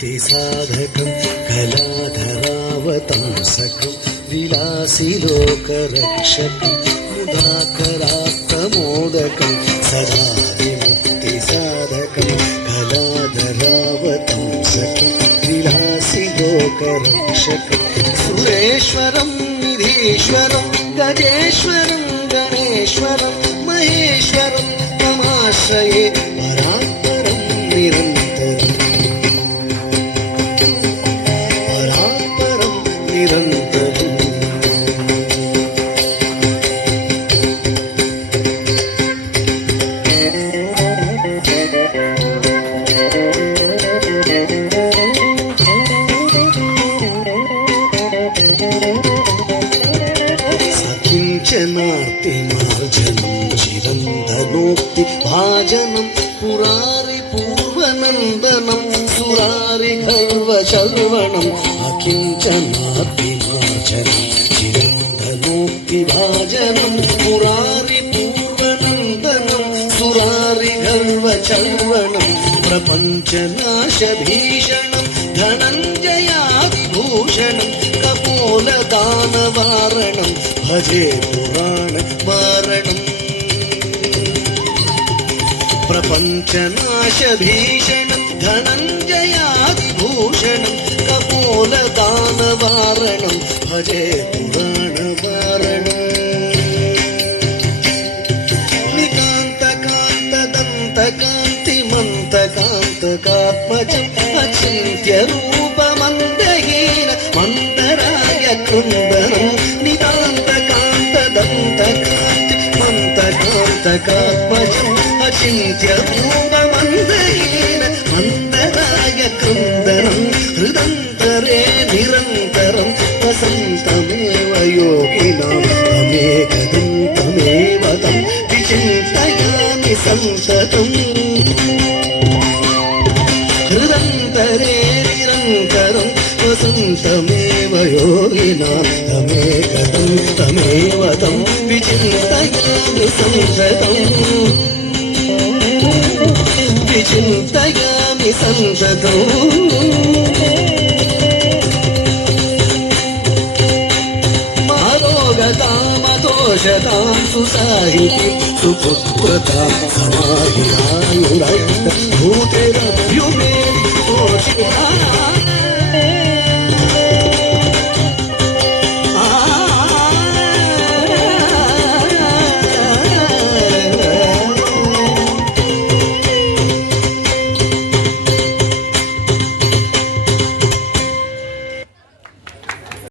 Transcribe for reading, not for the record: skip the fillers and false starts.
मुक्तिसाधकं कलाधरावतंसकं विलासिलोकरक्षकं मुदाकरात्तमोदकं सदा विमुक्तिसाधकं कलाधरावतंसकं विलासिलोकरक्षकं सुरेश्वरं निधीश्वरं गजेश्वरं गणेश्वरं महेश्वरं तमाश्रये परात्परं निरन्तरम् सकिञ्चनार्तिमार्जनं चिरन्दनोक्ति भाजनं पुरारिपूर्वनन्दनं सुरारिगर्वचर्वणम् अकिञ्चनार्तिमार्जनं चिरन्दनोक्ति भाजनं पुरारिपूर्वनन्दनं सुरारिगर्वचर्वणं प्रपञ्चनाशभीषणं धनञ्जयादिभूषणं कपोलदानवारणं भजे पुराणवारणम् प्रपञ्चनाशभीषणं धनञ्जयादिभूषणं कपोलदानवारणं भजे पुराणवारणम् निकान्तकान्तदन्तकान्तिमन्तकान्तकात्मजम् अचिन्त्यरूपमन्दहीन मन्दराय कृन्दनं नितान्तकान्तदन्तकान्तिमन्तकान्तकात्मजम् अचिन्त्यरूपमन्दहीन मन्दराय कृन्दनं हृदन्तरे निरन्तरं वसन्तमेव योगिनां तमेकदं तमेव तं विचिन्तयामि संसतम् हृदन्तरे निरन्तरं वसन्तमेव योगिनां तमेकदं तमेव तं विचिन्तयामि संसतम् विचिन्तयामि संसतम् मारोगतामतोषतां सुसाहितिं सुपुत्रतां समाहिरायुरैः भूतिरभ्युमे